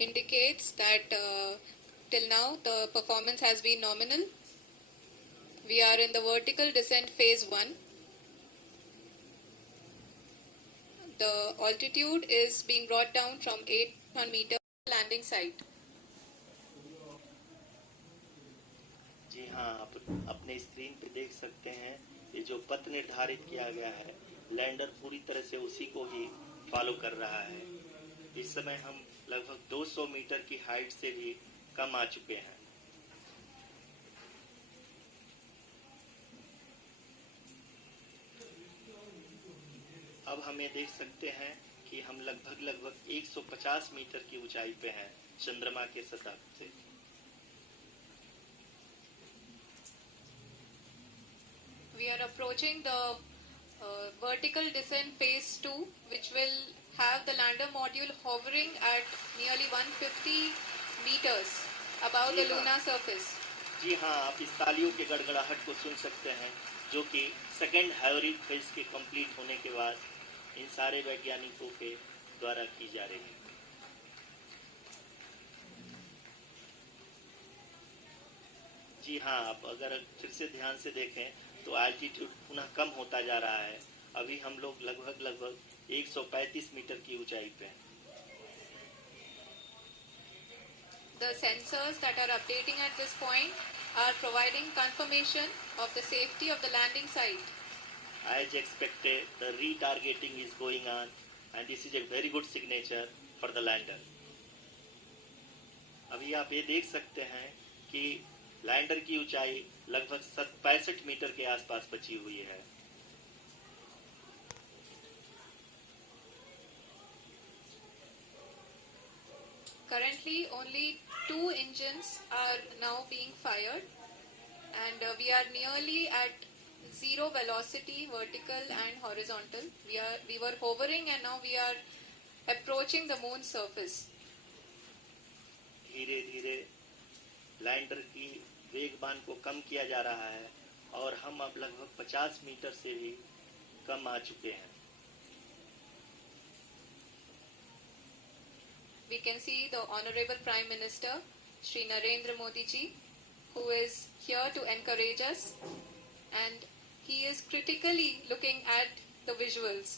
indicates that till now the performance has been nominal. We are in the vertical descent phase 1. The altitude is being brought down from 800 meters landing site. जी हाँ, आप अपने screen पे देख सकते हैं ये जो पथ निर्धारित किया गया है, लैंडर पूरी तरह से उसी को ही फॉलो कर रहा है। इस समय हम लगभग 200 मीटर की हाइट से भी कम आ चुके हैं। अब हम ये देख सकते हैं कि हम लगभग 150 मीटर की ऊंचाई पे हैं चंद्रमा के सतह से। We are approaching the vertical descent phase 2, which will have the lander module hovering at nearly 150 meters above the lunar surface. जी हाँ, आप इस तालियों के गड़गड़ाहट को सुन सकते हैं, जो कि सेकेंड हाइब्रिड फेज के कंप्लीट होने के बाद इन सारे वैज्ञानिकों के द्वारा की जा रही है। जी हाँ, आप अगर फिर से ध्यान से देखें तो एल्टीट्यूड पुनः कम होता जा रहा है। अभी हम लोग लगभग 135 मीटर की ऊंचाई पे हैं। The sensors that are updating at this point are providing confirmation of the safety of the landing site. As expected, the retargeting is going on, and this is a very good signature for the lander. अभी आप ये देख सकते हैं कि lander की ऊंचाई लगभग 65 मीटर के आसपास बची हुई है। Currently, only 2 engines are now being fired, and we are nearly at zero velocity, vertical and horizontal. We were hovering, and now we are approaching the moon's surface. धीरे धीरे लैंडर की वेगमान को कम किया जा रहा है और हम अब लगभग 50 मीटर से भी कम आ चुके हैं। We can see the Honorable Prime Minister, Shri Narendra Modi ji, who is here to encourage us, and he is critically looking at the visuals.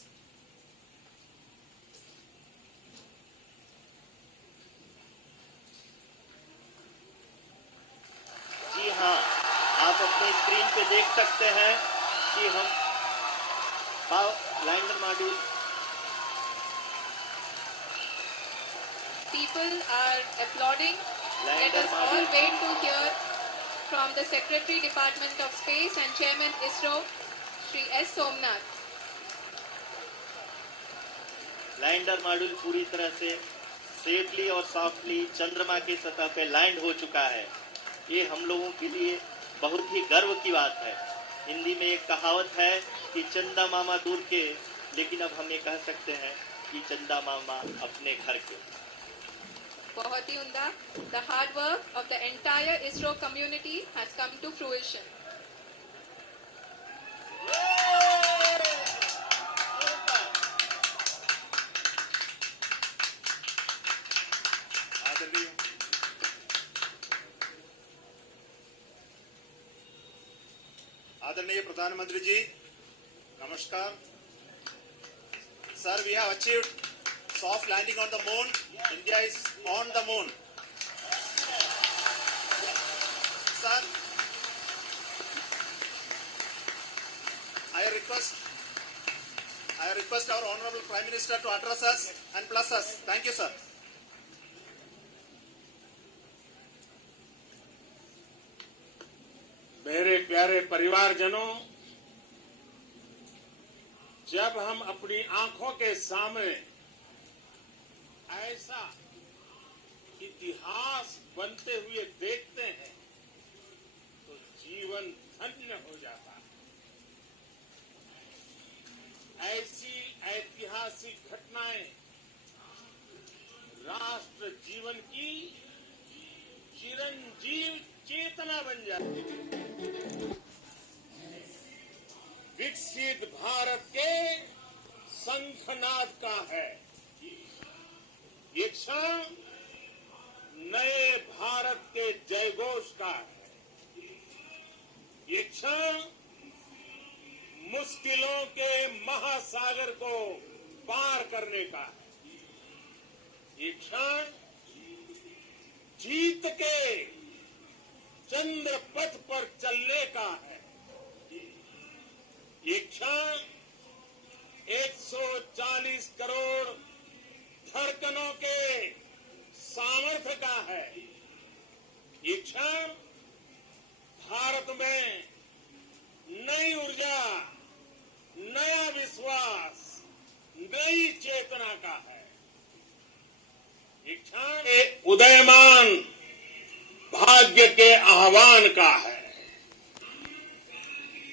जी हाँ, आप अपने स्क्रीन पे देख सकते हैं कि हम lander module People are applauding. Let us all wait to hear from the Secretary Department of Space and Chairman ISRO, Shri S. Somnath. Lander module पूरी तरह से सेफली और सॉफ्टली चंद्रमा की सतह पे लैंड हो चुका है। ये हम लोगों के लिए बहुत ही गर्व की बात है। हिंदी में एक कहावत है कि चंदा मामा दूर के, लेकिन अब हम ये कह सकते हैं कि चंदा मामा अपने घर के। बहुत ही उम्दा। The hard work of the entire ISRO community has come to fruition. आदरणीय प्रधानमंत्री जी, नमस्कार। Sir, we have achieved soft landing on the moon. India is on the moon. Sir, I request our Honorable Prime Minister to address us and bless us. Thank you, sir. मेरे प्यारे परिवारजनों, जब हम अपनी आंखों के सामने ऐसा इतिहास बनते हुए देखते हैं तो जीवन धन्य हो जाता है। ऐसी ऐतिहासिक घटनाएं राष्ट्र जीवन की चिरंजीव चेतना बन जाती है। विकसित भारत के शंखनाद का है ये क्षण के जयघोष का है। ये क्षण मुश्किलों के महासागर को पार करने का है। ये क्षण जीत के चंद्र पथ पर चलने का है। ये क्षण 140 करोड़ धड़कनों के सामर्थ्य का है। ये क्षण भारत में नई ऊर्जा, नया विश्वास, नई चेतना का है। ये क्षण उदयमान भाग्य के आह्वान का है।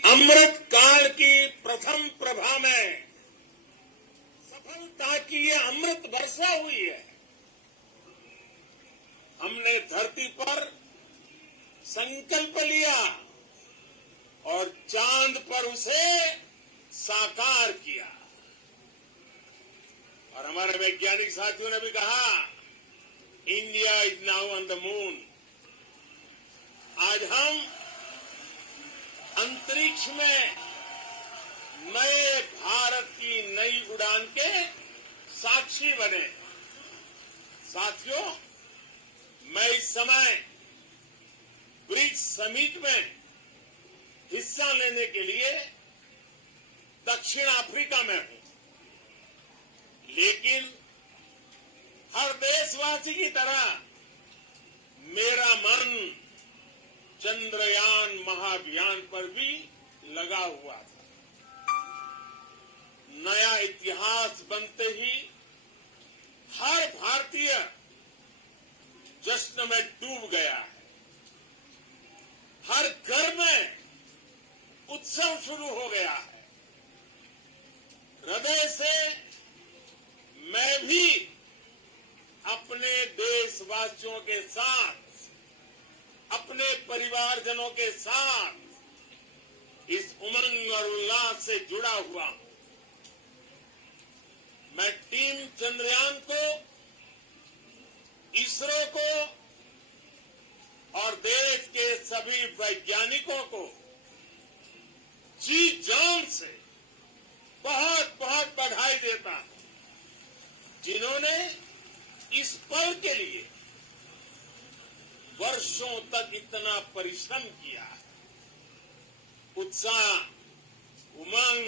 अमृत काल की प्रथम प्रभा में सफलता की ये अमृत वर्षा हुई है। हमने धरती पर संकल्प लिया और चांद पर उसे साकार किया। और हमारे वैज्ञानिक साथियों ने भी कहा, India is now on the moon. आज हम अंतरिक्ष में नए भारत की नई उड़ान के साक्षी बने। साथियों, मैं इस समय ब्रिक्स समिट में हिस्सा लेने के लिए दक्षिण अफ्रीका में हूं, लेकिन हर देशवासी की तरह मेरा मन चंद्रयान महाअभियान पर भी लगा हुआ था। नया इतिहास बनते ही हर भारतीय जश्न में डूब गया है। हर घर में उत्सव शुरू हो गया है। हृदय से मैं भी अपने देशवासियों के साथ, अपने परिवारजनों के साथ इस उमंग और उल्लास से जुड़ा हुआ हूं। मैं टीम चंद्रयान को, इसरो को और देश के सभी वैज्ञानिकों को जी जान से बहुत बहुत बधाई देता हूं, जिन्होंने इस पल के लिए वर्षों तक इतना परिश्रम किया है। उत्साह, उमंग